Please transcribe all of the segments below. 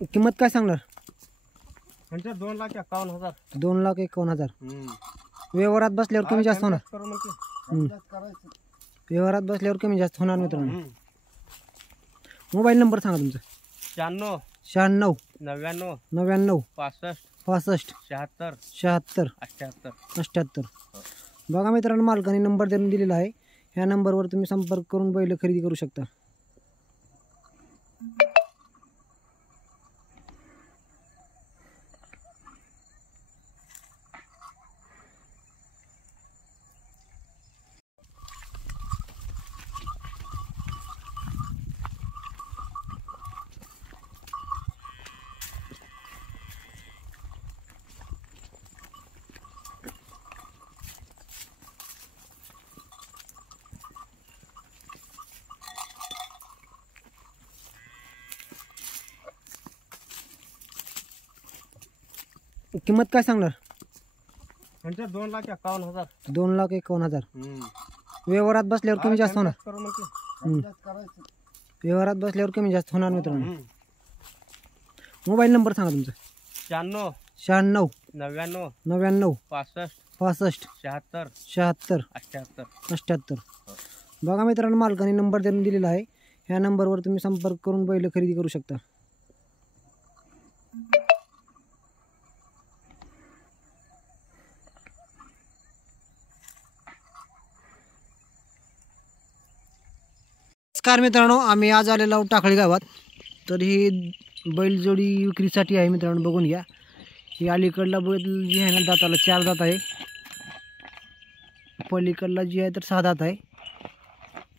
किंमत काय सांगणार? म्हणजे 2,51,000. 2,51,000. व्यवहारात बसल्यावर कमी जास्त होणार. व्यवहारात बसल्यावर कमी जास्त होणार मित्रांनो. मोबाईल नंबर सांगा तुमचा. 96 96 99 99 65 65 76 76 78. 78. बघा मित्रांनो, मालकाने नंबर देऊन दिलेला आहे. ह्या नंबरवर तुम्ही संपर्क करून बैल खरेदी करू शकता. किंमत काय सांगणार? म्हणजे 2,51,000. 2,51,000. व्यवहारात बसल्यावर कमी जास्त होणार. व्यवहारात बसल्यावर कमी जास्त होणार मित्रांनो. मोबाईल नंबर सांगा तुमचा. 96 96 99 99 65 65 76 76 78. 78. बघा मित्रांनो, मालकाने नंबर देऊन दिलेला आहे. ह्या नंबरवर तुम्ही संपर्क करून बैल खरेदी करू शकता. नमस्कार मित्रांनो, आम्ही आज आलेलो आहोत टाकळी गावात. तर ही बैलजोडी विक्रीसाठी आहे मित्रांनो, बघून घ्या. ही अलीकडला बैल जी आहे ना, दाताला 4 दात आहे. पलीकडला जी आहे तर 6 दात आहे.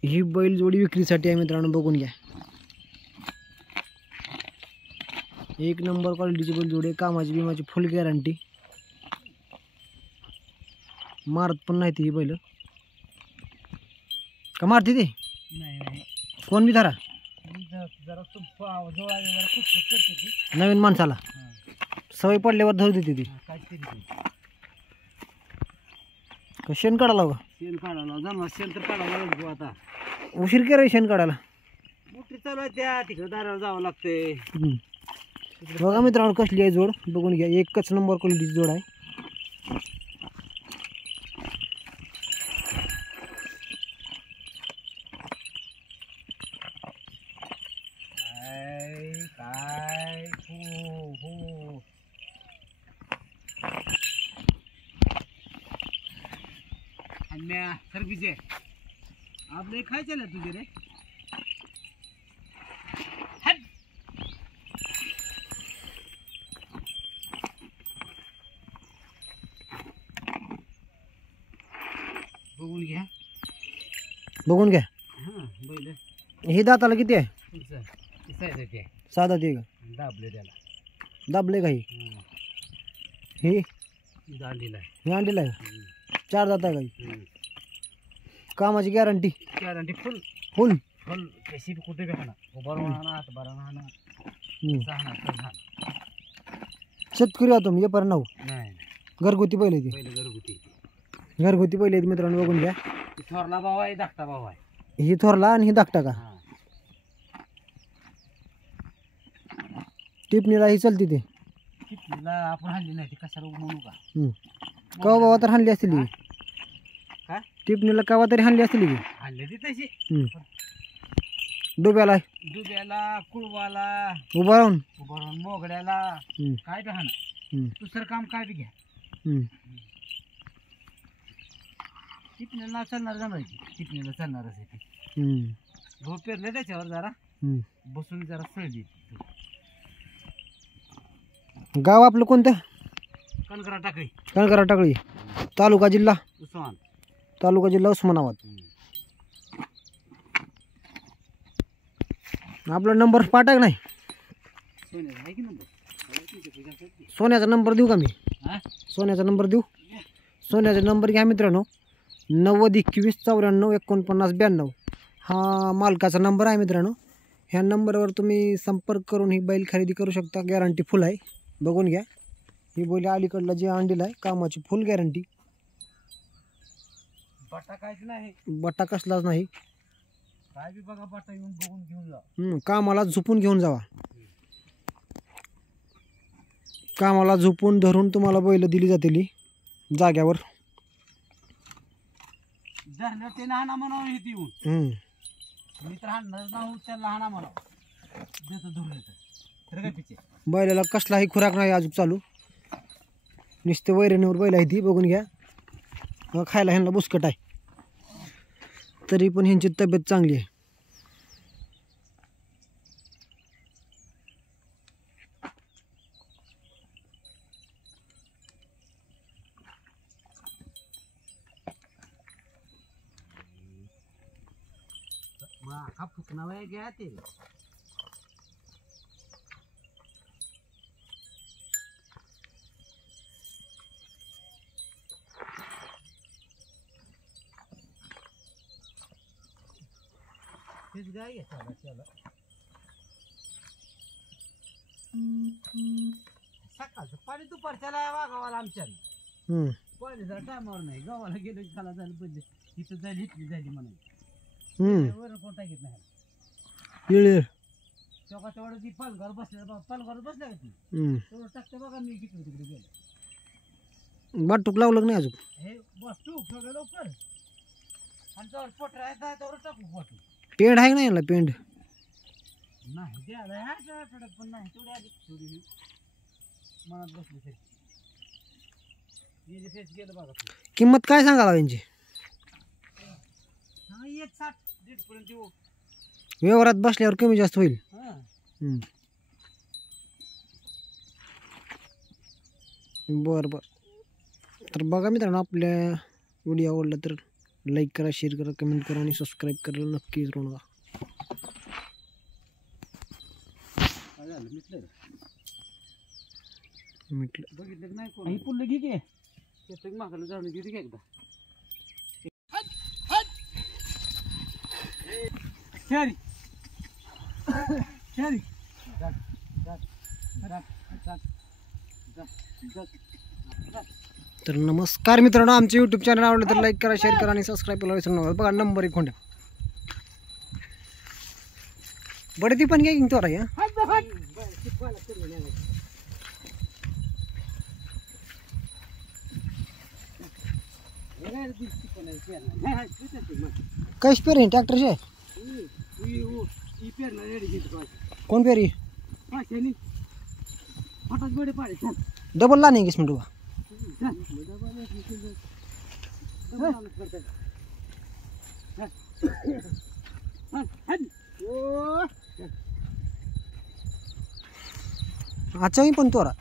ही बैलजोडी विक्रीसाठी आहे मित्रांनो, बघून घ्या. एक नंबर क्वालिटीची बैलजोडी आहे. कामाची बिमाची फुल गॅरंटी. मारत पण नाही ती ही बैल. का मारते ते? नाही कोण बी धरा जरा नवीन माणसाला सवय पडल्यावर धरू देते ती. शेण काढायला का? शेण काढायला जमा शेण तर काढायला लागतो. आता उशीर केला शेण काढायला. मोठी चालू आहे, त्या तिकडे दाराला जावं लागते. बघा मित्रांनो, कसली आहे जोड बघून घ्या. एकच नंबर क्वालिटीची जोड आहे. काय हो अन्या सर्विसे आपले काय चाललं तुझे रे? बघून घ्या. बघून घ्या. बैल ही दाताला किती आहे? साधा ते का? दाबले त्याला. दाबले काही ही दांडीला आहे. ही अंडीला आहे. 4 दात आहे काही. कामाची गॅरंटी गॅरंटी फुल फुल. फुल कशी कुठे बी हाना उभा राहणार हात बरा राहणार शेतकरी आहो तुम्ही. पर नाव नाही घरगुती बैल आहे ती. पहिले घरगुती घरगुती बैल आहेत मित्रांनो, बघून घ्या. थोरला भाऊ आहे, धाकटा भाऊ आहे. ही थोरला आणि ही धाकटा का? टिपणीला ही चलती ते. कितीला आपण हाणली नाही ती, कशाला म्हणू का? कवा बाबा तर हाणली असतील ही. काय टिपणीला कवा तरी हाणली असतील ही. हाणली ती तशी. डोब्याला दुब्याला कुळवाला उभा राहून मोगड्याला काय बी हाणा. दुसरं काम काय बी घ्या. कितनीला चालणार जमायची. कितनीला चालणारच आहे ती. झोप पेरले त्याच्यावर जरा बसून जरा सळली. गाव आपलं कोणतं? कणकरा टाकळी. कणकरा टाकळी. तालुका जिल्हा उस्मान. तालुका जिल्हा उस्मानाबाद. आपला नंबर पाठ आहे नाही? सोन्याचा नंबर देऊ का मी? सोन्याचा नंबर देऊ. सोन्याचा नंबर घ्या मित्रांनो. 90 21 94 49 92. हा मालकाचा नंबर आहे मित्रांनो. ह्या नंबरवर तुम्ही संपर्क करून ही बैल खरेदी करू शकता. गॅरंटी फुल आहे. बघून घ्या. ही बैल अलीकडला जे अंडीला आहे, कामाची फुल गॅरंटी. बटा काहीच नाही. बट्टा कसलाच नाही. काय बी बघा बटा येऊन बघून घेऊन जा. कामाला झोपून घेऊन जावा. कामाला झोपून धरून तुम्हाला बैल दिली जातील जाग्यावर. धरलं ते लहाना म्हणावं इथे येऊन. मी तर हाणणार नाव त्याला लहाना म्हणावं देतो धरून येतं तर काय पिचे. बैलाला कसलाही खुराक नाही अजून चालू, नुसते वैरणीवर बैल आहे ती बघून घ्या. खायला ह्यांना बुसकट आहे, तरी पण ह्यांची तब्येत चांगली आहे. हा फुकना वया घ्या ते. तेच गाय घ्या चला चला. सकाळचं पाणी दुपारच्याला वागावाला आमच्या पाणी जरा टायमावर नाही. गावाला गेलो की खाला झालं पडले इथं झाली इथली झाली म्हणायची. वर कोण टाकीत नाही चौका तेवढं ती पालघर बसल्या पालघर बसल्या का ती तेवढं टाकते बघा. मी किती तिकडे गेलो बाटूक लावलं नाही अजून. हे बस तू सगळं लवकर आणि जवळ पोट राहायचा तेवढं टाकू पोट. पेंड आहे ना याला पेंड नाही द्यायला ह्या आठवड्यात पण नाही तेवढी आली थोडी मनात बसली तरी. गेले फेस गेलं बघा. किंमत काय सांगाला यांची? हा 1.60 1.5 पर्यंत येऊ. व्यवहारात बसल्यावर कमी जास्त होईल. बरं बरं. तर बघा मित्रांनो, आपल्या व्हिडिओ आवडला तर लाईक करा, शेअर करा, कमेंट करा आणि सबस्क्राईब करायला नक्की विसरू नका. मिटलं बघितलं नाही कोण पुढलं घे की ते मागायला जाऊन घेते की एकदा. शरी शरी तर नमस्कार मित्रांनो, आमचे यूट्यूब चॅनल आवडलं तर लाईक करा, शेअर करा आणि सबस्क्राईब करायला विसरू नका. बघा नंबर 1 खोंड्या बडे ती पण घ्या तो राही. कैश पेरी ट्रॅक्टरचे कोण पेरी डबल ला नाही घेस मिनटू आजच्याही पण तोरा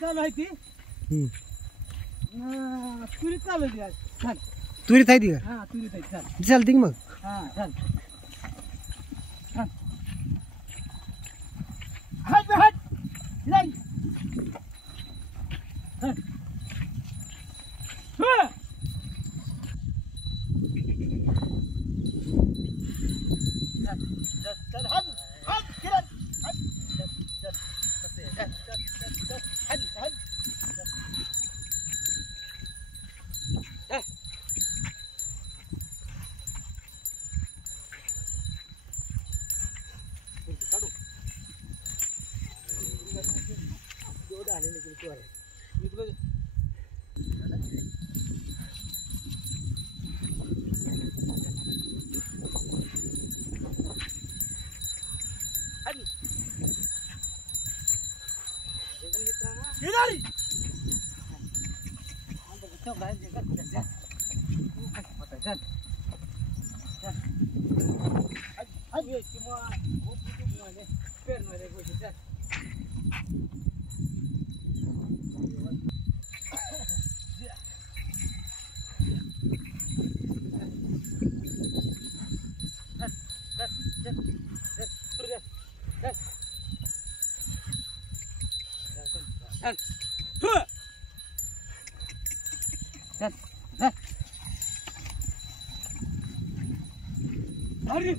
चालू आहे ती तुरी चालू आहे. तुरीत आहे ती का? हा तुरीत आहे. चाल चालते की मग. हा चाल चल चल अरे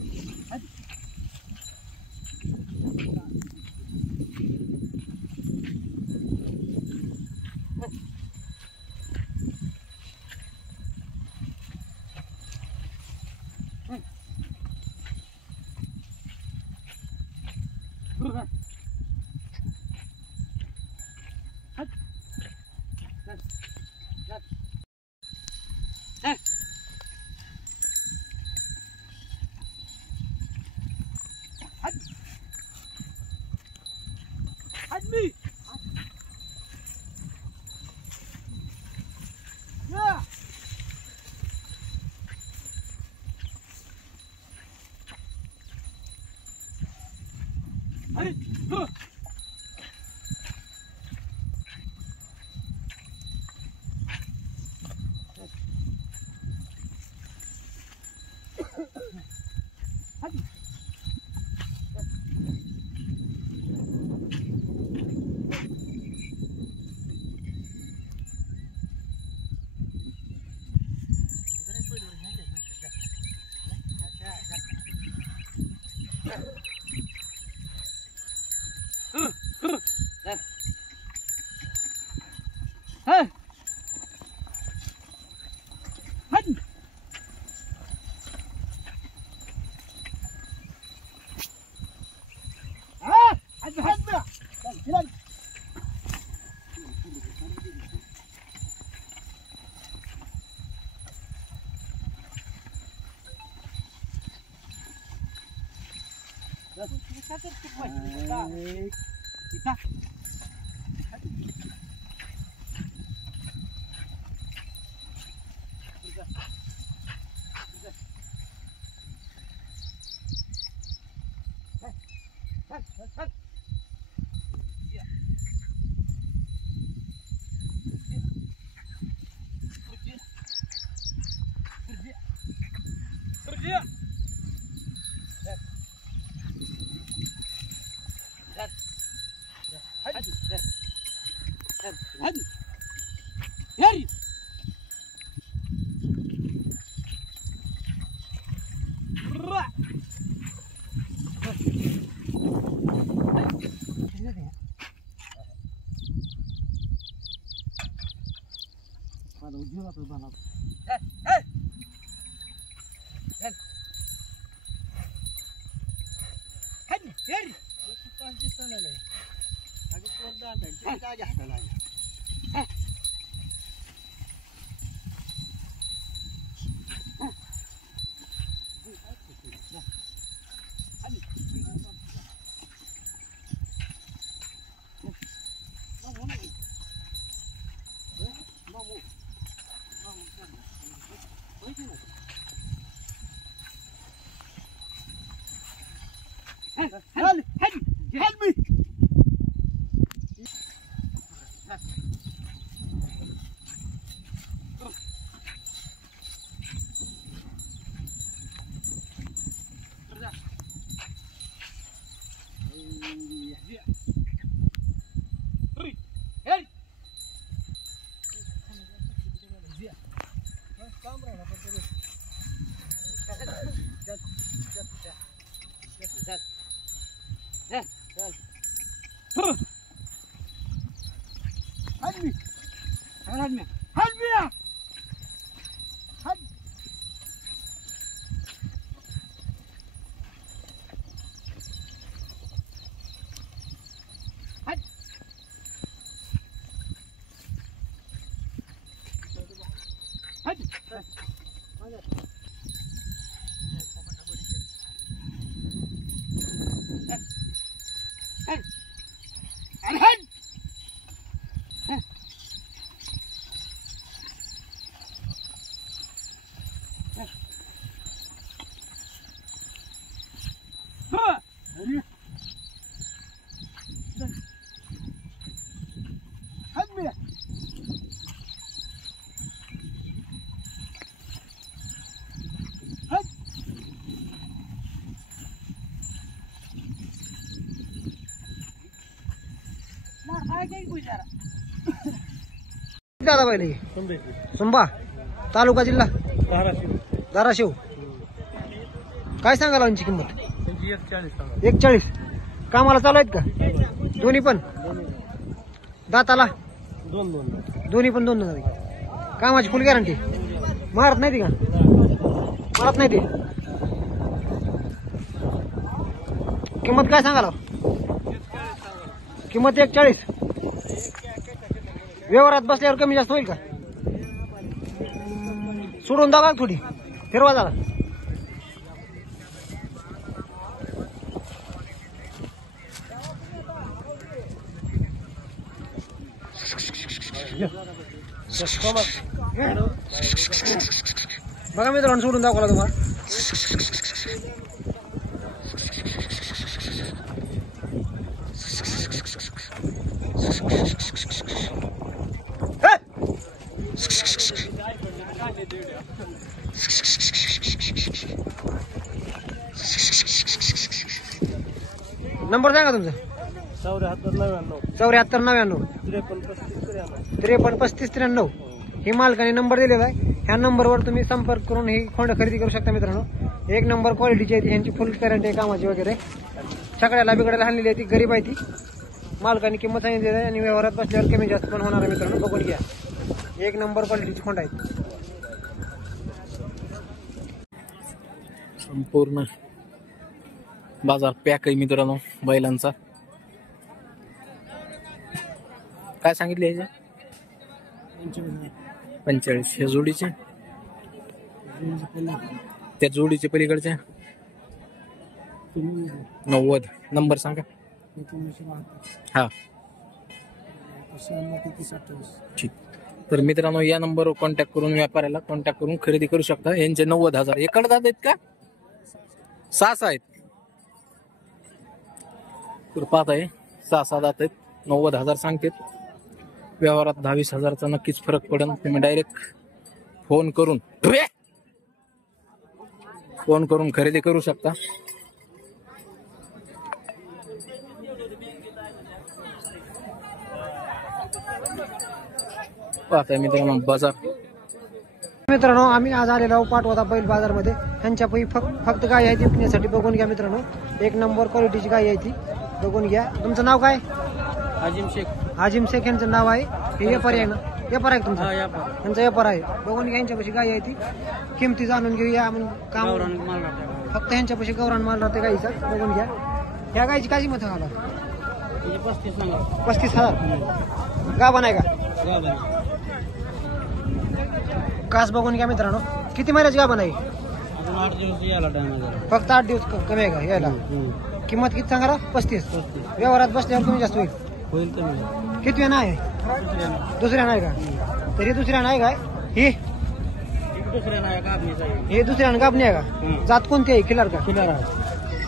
me. Yeah. Hey. Hey! Hadi! Ah! Hadi hadi! Gel gel. Kita. Hadi. Yari. Pada ujung atau balap? Hadi, yari. Pancis tanah ni. Aku korban dan kita aja dalam. Help me! Help me! Help me! Help me! Help! Help! दादा बैल सुंबा तालुका जिल्हा धाराशिव. काय सांगाल यांची किंमत? 41. कामाला चालू आहेत का दोन्ही पण? दाताला दोन्ही पण 2 झाले. कामाची फुल गॅरंटी. मारत नाही ती का? मारत नाही ती. किंमत काय सांगाल? किंमत 41. व्यवहारात बसल्यावर कमी जास्त होईल का? सोडून दावा थोडी फिरवा दादा. बघा मित्रांनो सोडून दाखवला तुम्हाला. नंबर सांगा तुमचा. 7499 533593. ही मालकाने नंबर दिलेला आहे. ह्या नंबरवर तुम्ही संपर्क करून ही खोंड खरेदी करू शकता मित्रांनो. 1 नंबर क्वालिटीची आहे ती. ह्यांची फुल गॅरंटी आहे कामाची वगैरे. छकड्याला बिगडायला आणलेली आहे ती. गरीब आहे ती. मालकाने किंमत सांगितलेली आहे आणि व्यवहारात बसल्यावर कमी जास्त पण होणार आहे मित्रांनो. बघून घ्या. 1 नंबर क्वालिटीची खोंड आहे. संपूर्ण बाजार पॅक आहे मित्रांनो बैलांचा. काय सांगितले ह्याचे? 45. हे जोडीचे? त्या जोडीचे पलीकडचे 90. नंबर सांगा. हा ठीक. तर मित्रांनो या नंबरवर कॉन्टॅक्ट करून व्यापाऱ्याला कॉन्टॅक्ट करून खरेदी करू शकता. यांचे 90,000. एकड दात आहेत का? 6 आहेत. तर पाहत आहे 6 दात आहेत. 90,000 सांगतात. व्यवहारात 10-20,000चा नक्कीच फरक पडेल. तुम्ही डायरेक्ट फोन करून खरेदी करू शकता. पाहताय मित्रांनो बाजार. मित्रांनो आम्ही आज आलेलो आहोत पाटोदा बैल बाजारमध्ये. ह्यांच्या पैकी फक्त गाय आहे ती विकण्यासाठी. बघून घ्या मित्रांनो. 1 नंबर क्वालिटीची गाय आहे ती. बघून घ्या. तुमचं नाव काय? आजिम शेख यांचं नाव आहे. हे व्यापार आहे ना? व्यापार आहे तुमचा? यांचा व्यापार आहे. बघून घ्या. यांच्यापाशी गाय आहे ती. किमती जाणून घेऊया. काम फक्त ह्यांच्यापाशी गौरान माल राहते गाईचा. बघून घ्या. ह्या गायची काय किंमत सांगा? 35,000. गाभण आहे का? कास बघून घ्या मित्रांनो. किती महिन्याची गाभण आहे? फक्त 8 दिवस कमी आहे का यायला? किंमत किती सांगा? 35. व्यवहारात बसल्यावर कमी जास्त होईल. किती नाही? दुसऱ्या नाही का? तरी दुसऱ्या नाही काय? ही दुसऱ्या गाभणी आहे का? जात कोणती आहे? खिलार का?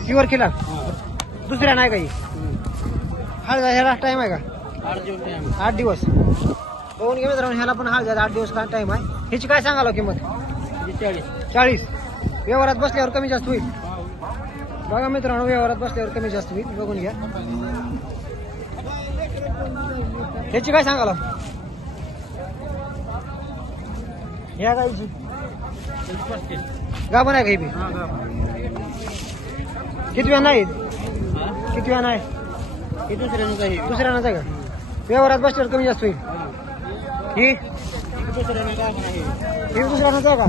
प्युअर खिलार. दुसऱ्या नाही काही. ह्याला टाइम आहे का? 8 दिवस. बघून घ्या मित्रांनो. ह्याला पण 8 दिवस टाइम आहे. ह्याची काय सांगाल किंमत? 40. व्यवहारात बसल्यावर कमी जास्त होईल. बघा मित्रांनो व्यवहारात बसल्यावर कमी जास्त होईल. बघून घ्या. ह्याची काय सांगाल? ह्या गाईची गाभण आहे का? ही किती वेळा नाही? किती वेळा नाही? दुसऱ्यानंच आहे का? व्यवहारात बसल्यावर कमी जास्त होईल. ही दुसऱ्यानंच आहे का?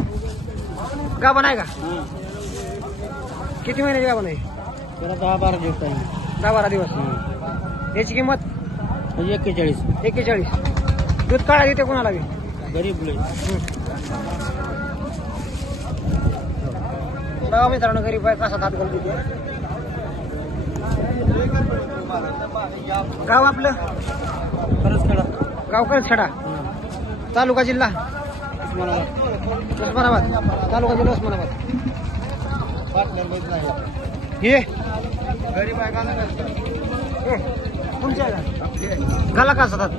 गाभण आहे का? किती महिन्याची गाभण आहे? 10-12 दिवस. याची किंमत 41. दूध काढा देते कोणाला बी? गरीब. बघा मित्रांनो गरीब आहे कसा हात घालून देते. गाव आपलं? गाव करसखेडा. तालुका जिल्हा उस्मानाबाद. तालुका जिल्हा उस्मानाबाद. हे गरीब आहे का? तुमच्या गाला का असतात?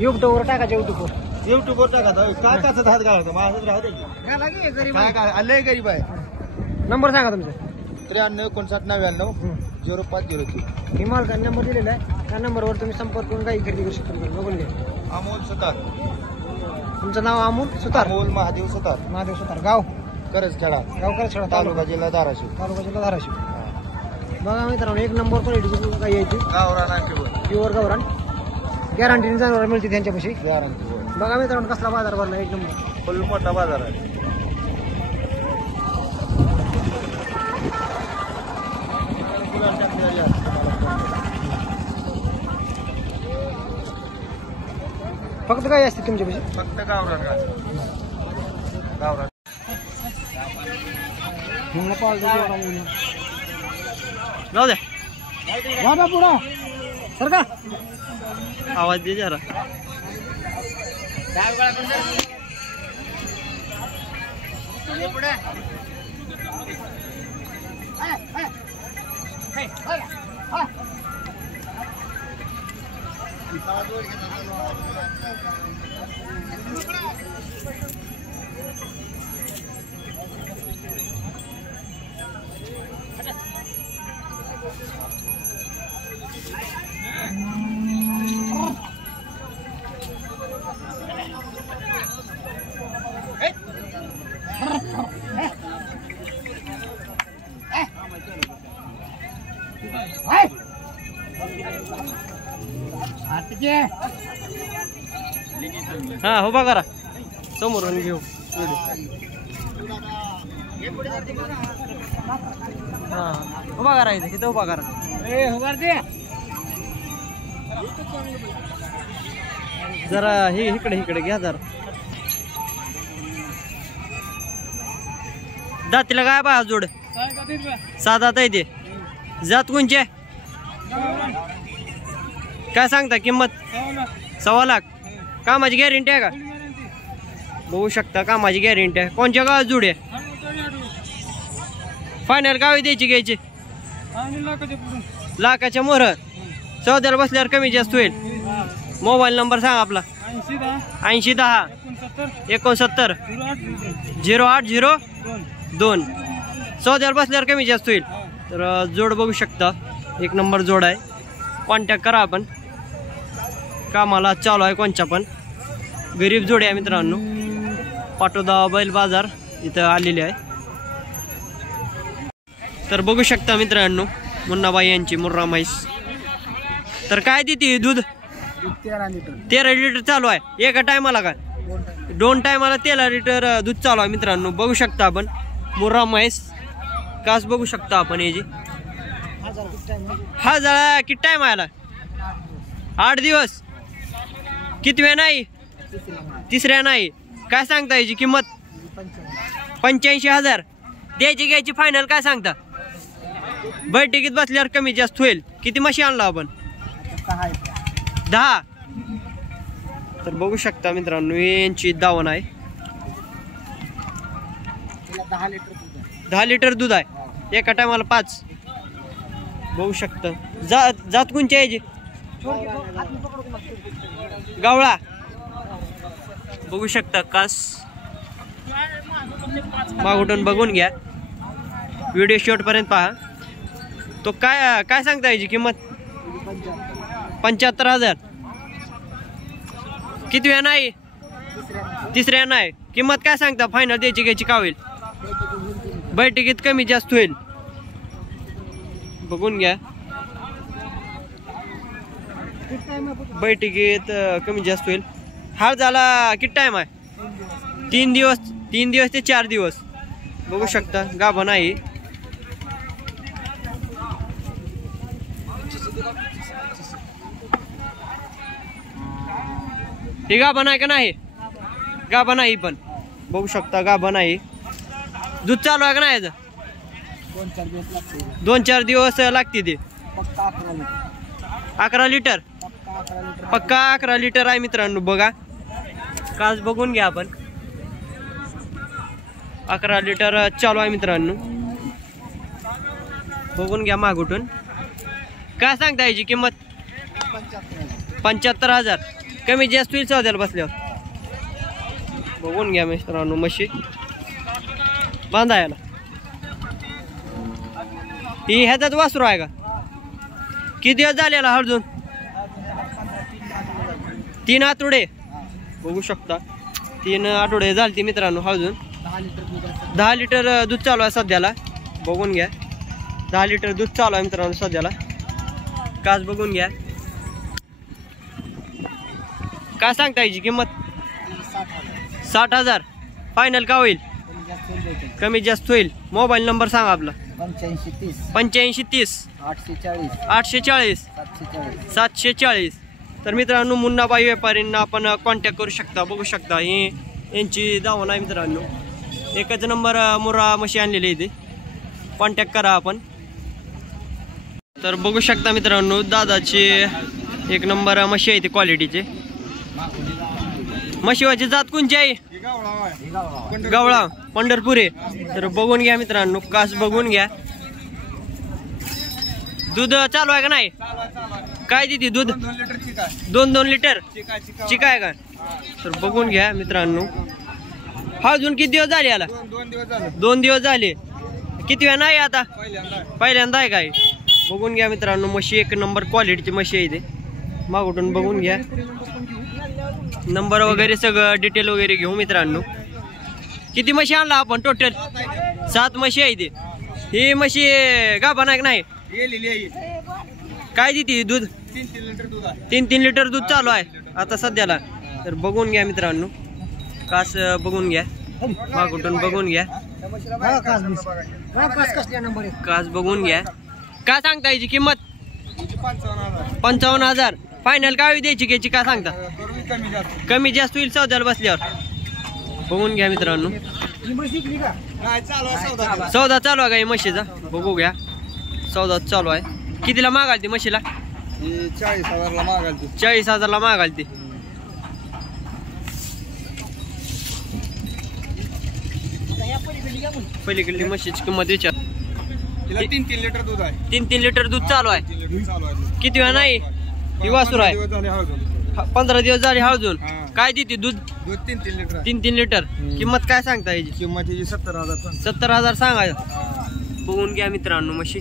युट्यूबवर टाकायचं. युट्यूबवर टाका. काय कसं हात घालायचं? माझं राहू दे. गरीब आहे. गरीब आहे. नंबर सांगा तुमचा. 93 59 99 0503. ही मालकाने नंबर दिलेला आहे. त्या नंबरवर तुम्ही संपर्क करून काही खरेदी करू शकता मित्रांनो. बघून घ्या. अमोल सुतार. तुमचं नाव अमोल सुतार. अमोल महादेव सुतार. महादेव सुतार. गाव करजखेडा. गाव करजखेडा. तालुका जिल्हा धाराशिव. तालुका जिल्हा धाराशिव. बघा मित्रांनो एक नंबर क्वालिटीची गाई यायची. गावरान आहे प्युअर गावरान. गॅरंटीने जनावर मिळते त्यांच्यापाशी. गॅरंटी. बघा मित्रांनो कसला बाजार भरला एक नंबर. फुल मोठा बाजार आहे. फक्त गाय असते तुमच्यापाशी. फक्त गावरान गाय. गावरान. जाऊ द्या. जा पुढं सर का आवाज दे जरा. हा उभा करा समोरून घेऊ. हा उभा करा इथे इथं उभा करा. जरा हे इकडे इकडे घ्या जरा. दातीला काय बा जोड साधा ते जात कोणचे काय सांगता किंमत 1.25 लाख. कामाची गॅरंटी आहे का? बघू शकता कामाची गॅरंटी आहे. कोणत्या गावात जोड आहे? फायनल गावी द्यायची घ्यायची लाखाच्या मोहर. सौद्याला बसल्यावर कमी जास्त होईल. मोबाईल नंबर सांगा आपला. 8010 69 0802. सौद्याला बसल्यावर कमी जास्त होईल. तर जोड बघू शकता एक नंबर जोड आहे. कॉन्टॅक्ट करा आपण. कामाला चालू आहे कोणच्या पण. गरीब जोडी आहे मित्रांनो. पाटोदा बैल बाजार इथं आलेली आहे. तर बघू शकता मित्रांनो मुन्नाबाई यांची मुर्रा म्हैस. तर काय देते दूध? 13 लिटर चालू आहे एका टायमाला. काय 2 टायमाला 13 लिटर दूध चालू आहे मित्रांनो. बघू शकता आपण मुर्रा म्हैस. कास बघू शकता आपण याची. हा झाला किती टाइम आला? 8 दिवस. कितव्या नाही? तिसऱ्या नाही. काय सांगता याची किंमत? 85,000. द्यायची घ्यायची फायनल काय सांगता? बैठकीत बसल्यावर कमी जास्त होईल. किती म्हशी आणला आपण? 10. तर बघू शकता मित्रांनो यांची दावण आहे. 10 लिटर दूध आहे एका टायमाला 5. बघू शकता. जात कोणची आहे? गावळा. बघू शकता कास मागून बघून घ्या. व्हिडिओ शेवट पर्यंत पहा. तो काय काय सांगता याची किंमत? 75,000. किती वेळ नाही? तिसऱ्या नाही. किंमत काय सांगता फायनल द्यायची घ्यायची का होईल? बैठकीत कमी जास्त होईल. बघून घ्या. बैठकीत कमी जास्त होईल. हा झाला किती टाइम आहे? 3 दिवस. 3 दिवस ते 4 दिवस. बघू शकता गाभा नाही. ही गाभा नाही का नाही? गाभा नाही पण बघू शकता गाभा नाही. दूध चालू आहे का नाही? 2-4 दिवस लागते ते. 11 लिटर पक्का 11 लिटर आहे मित्रांनो. बघा कास बघून घ्या आपण. 11 लिटर चालू आहे मित्रांनो. बघून घ्या मागून. काय सांगता याची किंमत? 75,000. कमी जास्त होईल सौद्याला बसल्यावर. बघून घ्या मित्रांनो म्हशी बांधायला. ही ह्याचाच वासरू आहे का? किती दिवस झालेला हळदून? 3 आठवडे बघू शकता. 3 आठवडे झालते मित्रांनो. अजून 10 लिटर दूध चालू आहे सध्याला. बघून घ्या 10 लिटर दूध चालू आहे मित्रांनो सध्याला. कास बघून घ्या. काय सांगता याची किंमत? 60,000 फायनल का होईल? कमी जास्त होईल. मोबाईल नंबर सांगा आपला. 8530 840 740. तर मित्रांनो मुन्नाबाई व्यापारींना आपण कॉन्टॅक्ट करू शकता. बघू शकता ही यांची दावण आहे मित्रांनो. एकच नंबर मुर्रा म्हशी आणलेली आहे. इथे कॉन्टॅक्ट करा आपण. तर बघू शकता मित्रांनो दादाची एक नंबर म्हशी आहे ती क्वालिटीचे. म्हशीवाची जात कोणची आहे? गवळा पंढरपुरे. तर बघून घ्या मित्रांनो. कास बघून घ्या. दूध चालू आहे का नाही? काय देते दूध? 2 लिटर चिका आहे का? तर बघून घ्या मित्रांनो. हा अजून किती दिवस झाले याला? 2 दिवस झाले. किती वेळा नाही आता? पहिल्यांदा आहे काय? बघून घ्या मित्रांनो. म्हशी एक नंबर क्वालिटीची म्हशी आहे. इथे मागून बघून घ्या. नंबर वगैरे सगळं डिटेल वगैरे घेऊ मित्रांनो. किती म्हशी आणला आपण टोटल? 7 म्हशी आहे. इथे ही म्हशी गाभण आहे का नाही? काय देते दूध? 3 लिटर दूध चालू आहे आता सध्याला. तर बघून घ्या मित्रांनो. कास बघून घ्या. मागून बघून घ्या. कास बघून घ्या. काय सांगता याची किंमत? 55,000 फायनल काय द्यायची घ्यायची? काय सांगता? कमी जास्त होईल सौद्याला बसल्यावर. बघून घ्या मित्रांनो. सौदा चालू आहे का म्हशीचा? बघू घ्या. सौदा चालू आहे. कितीला मागाल ती म्हशीला? 40,000ला मागाल. 40,000ला मागाल ती. पलीकडली म्हशीची किंमत विचार. 3 लिटर दूध आहे. 3 लिटर दूध चालू आहे. किती वेळा नाही? ही वासुर आहे. 15 दिवस झाले हळजून. काय देते दूध? 3 लिटर. 3 लिटर. किंमत काय सांगता याची? किंमत 70,000. 70,000 सांगा. बघून घ्या मित्रांनो. म्हशी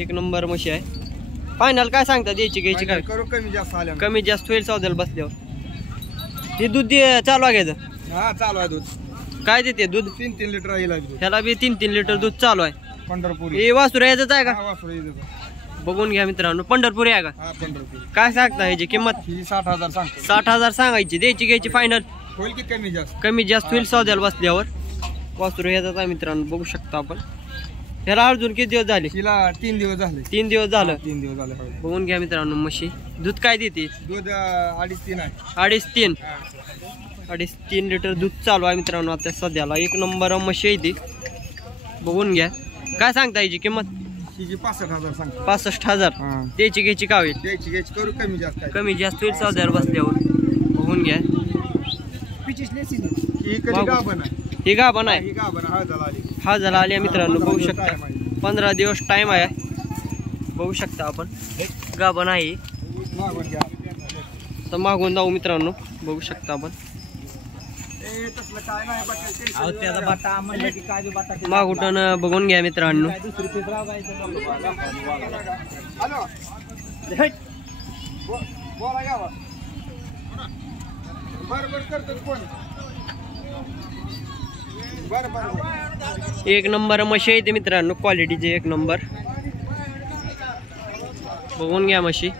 एक नंबर म्हशी आहे. फायनल काय सांगता द्यायची घ्यायची? काय करू कमी जास्त आल्या. कमी जास्त होईल सौद्याला बसल्यावर. हे दूध चालू आहे घ्यायचं? हा चालू आहे दूध. काय देते दूध? 3 लिटर येईल. ह्याला बी 3 लिटर दूध चालू आहे. पंढरपूर. हे वासुर यायचंच आहे का? हा वासरू येईल. बघून घ्या मित्रांनो. पंढरपुरी आहे का? हा पंढरपूर. काय सांगता ह्याची किंमत? ही 60,000 सांगतो. 60,000 सांगायची. द्यायची घ्यायची फायनल? होईल की कमी जास्त? कमी जास्त होईल सौद्याला बसल्यावर. वासुर यायचंच आहे मित्रांनो. बघू शकता आपण. ह्याला अजून किती दिवस झाले? तिला 3 दिवस झाले. 3 दिवस झालं. 3 दिवस झाले. बघून घ्या मित्रांनो. म्हशी दूध काय देते? दूध 2.5-3 आहे. 2.5-3 लिटर दूध चालू आहे मित्रांनो आता सध्याला. एक नंबर म्हशी आहे ती. बघून घ्या. काय सांगता याची किंमत? तिची 65,000 सांगतो. 65,000 द्यायची घ्यायची का होईल? द्यायची घ्यायची करू कमी जास्त. कमी जास्त होईल सौद्याला बसल्यावर. बघून घ्या. ही कधी गाभण आहे. ही गाभण आहे. ही गाभण हळदाला आली. हा झाला आली मित्रांनो. बघू शकता 15 दिवस टाइम आहे. बघू शकता आपण. गाभण आहे. मागून घ्या. तर मागून जाऊ मित्रांनो. बघू शकता आपण. तसलं काय नाही. मागून बघून घ्या मित्रांनो. हॅलो बोला घ्या. बरोबर करतो कोण? बरं. एक नंबर म्हशी आहे ते मित्रांनो. क्वालिटीचे एक नंबर. बघून घ्या म्हशी.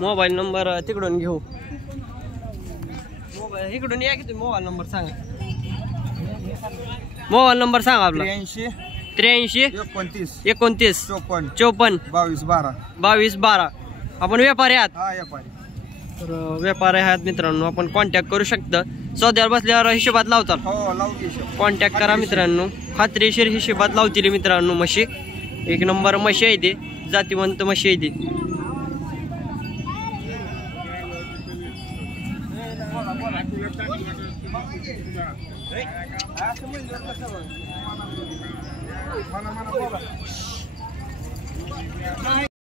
मोबाईल नंबर तिकडून घेऊ. मोबाईल इकडून या की तुम्ही. मोबाईल नंबर सांगा. मोबाईल नंबर सांगा आपला. 83 29 29 54 54 22 12. 22 12. आपण व्यापारी आहात? हा व्यापारी. तर व्यापारी आहात मित्रांनो. आपण कॉन्टॅक्ट करू शकता. सौद्यावर बसल्यावर हिशोबात लावतात. हो लावते. कॉन्टॅक्ट करा मित्रांनो. खात्रीशीर हिशोबात लावतील मित्रांनो म्हशी. एक नंबर म्हशी आहे ते. जातीवंत म्हशी आहे ती. मला बोला.